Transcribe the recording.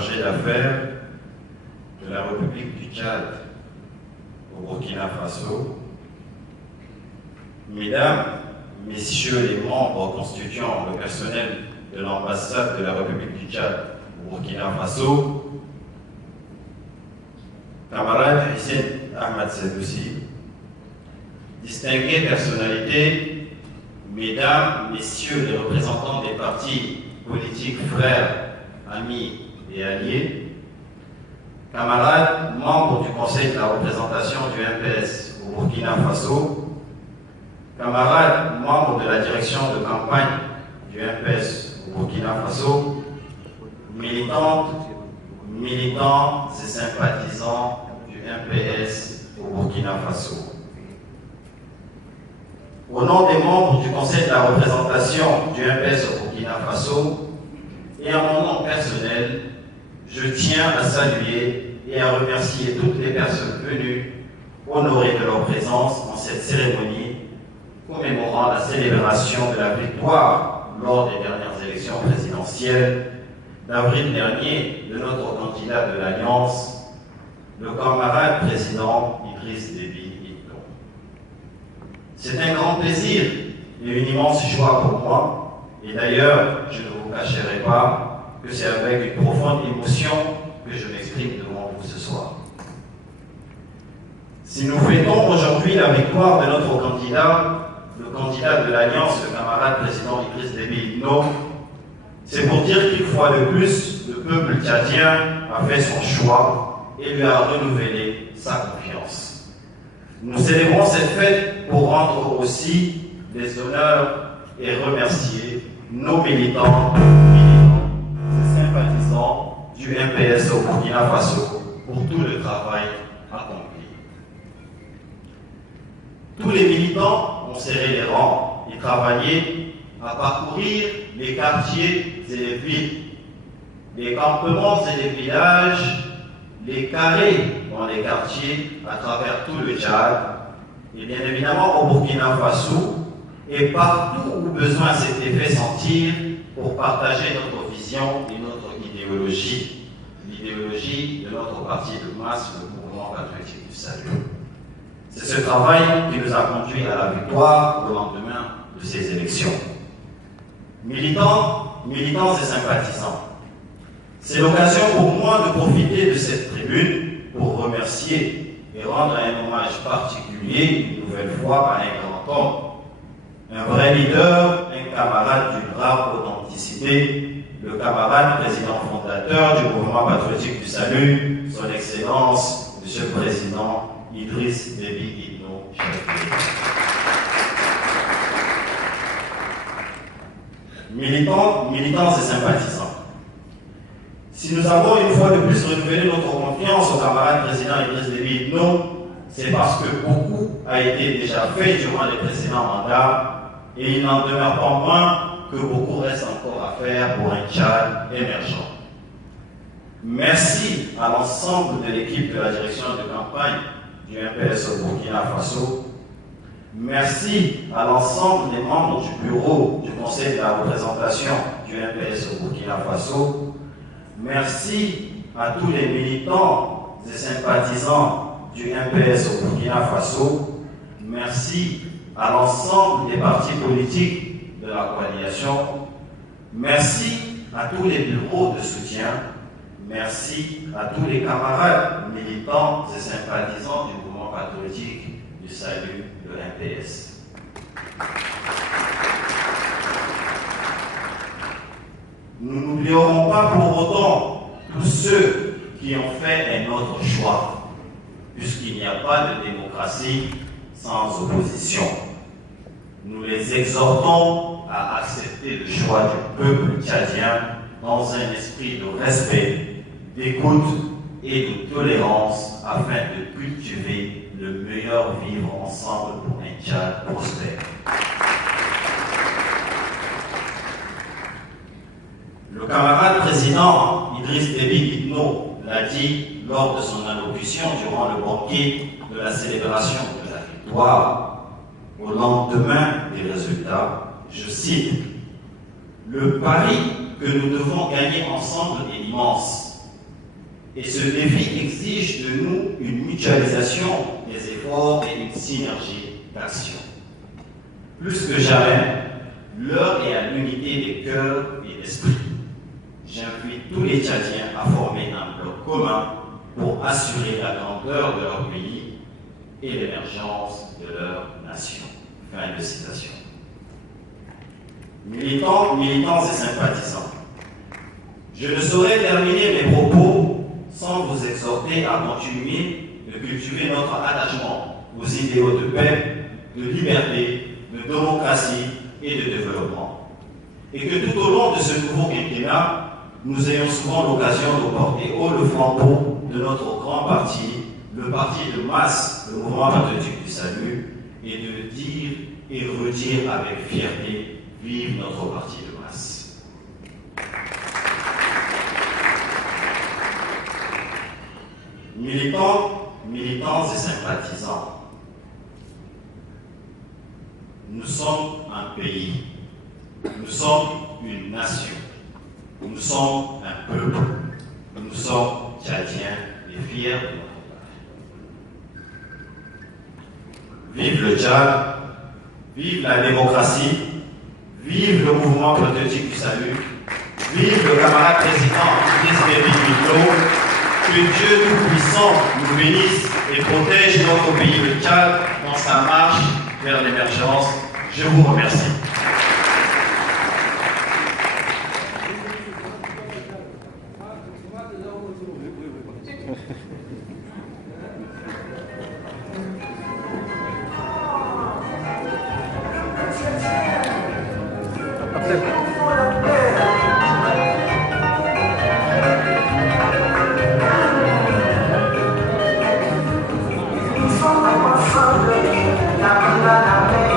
chargé d'affaires de la République du Tchad au Burkina Faso, Mesdames, Messieurs les membres constituant le personnel de l'ambassade de la République du Tchad au Burkina Faso, camarade Hissène Ahmad Seddoussi, distinguées personnalités, Mesdames, Messieurs les représentants des partis politiques frères, amis et alliés, camarades, membres du Conseil de la représentation du MPS au Burkina Faso, camarades, membres de la direction de campagne du MPS au Burkina Faso, militantes, militants et sympathisants du MPS au Burkina Faso. Au nom des membres du Conseil de la représentation du MPS au Burkina Faso et en mon nom personnel, je tiens à saluer et à remercier toutes les personnes venues honorer de leur présence en cette cérémonie commémorant la célébration de la victoire lors des dernières élections présidentielles d'avril dernier de notre candidat de l'Alliance, le camarade président Idriss Déby Itno. C'est un grand plaisir et une immense joie pour moi, et d'ailleurs, je ne vous cacherai pas que c'est avec une profonde émotion que je m'exprime devant vous ce soir. Si nous fêtons aujourd'hui la victoire de notre candidat, le candidat de l'Alliance, le camarade président Idriss Déby Itno, c'est pour dire qu'une fois de plus, le peuple tchadien a fait son choix et lui a renouvelé sa confiance. Nous célébrons cette fête pour rendre aussi les honneurs et remercier nos militants et sympathisants du MPS au Burkina Faso pour tout le travail accompli. Tous les militants ont serré les rangs et travaillé à parcourir les quartiers et les villes, les campements et les villages, les carrés dans les quartiers à travers tout le Tchad, et bien évidemment au Burkina Faso, et partout où besoin s'était fait sentir pour partager notre vision et notre idéologie, l'idéologie de notre parti de masse, le Mouvement patriotique du salut. C'est ce travail qui nous a conduit à la victoire au lendemain de ces élections. Militants et sympathisants, c'est l'occasion pour moi de profiter de cette tribune pour remercier et rendre un hommage particulier une nouvelle fois à un grand homme, un vrai leader, un camarade d'une rare authenticité, le camarade président fondateur du Mouvement patriotique du salut, son Excellence, Monsieur le Président Idriss Déby Itno. Militants et sympathisants. Si nous avons une fois de plus renouvelé notre confiance au camarade président Idriss Déby Itno, c'est parce que beaucoup a été déjà fait durant les précédents mandats et il n'en demeure pas moins que beaucoup reste encore à faire pour un Tchad émergent. Merci à l'ensemble de l'équipe de la direction de campagne du MPS au Burkina Faso. Merci à l'ensemble des membres du bureau du Conseil de la représentation du MPS au Burkina Faso. Merci à tous les militants et sympathisants du MPS au Burkina Faso. Merci à l'ensemble des partis politiques de la coalition. Merci à tous les bureaux de soutien. Merci à tous les camarades militants et sympathisants du Mouvement patriotique du salut de l'MPS. Nous n'oublierons pas pour autant tous ceux qui ont fait un autre choix, puisqu'il n'y a pas de démocratie sans opposition. Nous les exhortons à accepter le choix du peuple tchadien dans un esprit de respect, d'écoute et de tolérance afin de cultiver le meilleur vivre ensemble pour un Tchad prospère. Le camarade président Idriss Déby Itno l'a dit lors de son allocution durant le banquet de la célébration de la victoire au lendemain des résultats, je cite, « Le pari que nous devons gagner ensemble est immense. Et ce défi exige de nous une mutualisation des efforts et une synergie d'action. Plus que jamais, l'heure est à l'unité des cœurs et d'esprit. J'invite tous les Tchadiens à former un bloc commun pour assurer la grandeur de leur pays et l'émergence de leur nation. Fin de citation. Militants, militantes et sympathisants, je ne saurais terminer mes propos sans vous exhorter à continuer de cultiver notre attachement aux idéaux de paix, de liberté, de démocratie et de développement. Et que tout au long de ce nouveau quinquennat, nous ayons souvent l'occasion de porter haut le flambeau de notre grand parti, le parti de masse, le mouvement patriotique du salut, et de dire et redire avec fierté, vive notre parti de masse. Militants, militantes et sympathisants, nous sommes un pays, nous sommes une nation, nous sommes un peuple, nous sommes Tchadiens et fiers de notre part. Vive le Tchad, vive la démocratie, vive le mouvement patriotique du salut, vive le camarade président Idriss Déby Itno. Que Dieu Tout-Puissant nous bénisse et protège notre pays, le Tchad, dans sa marche vers l'émergence. Je vous remercie. La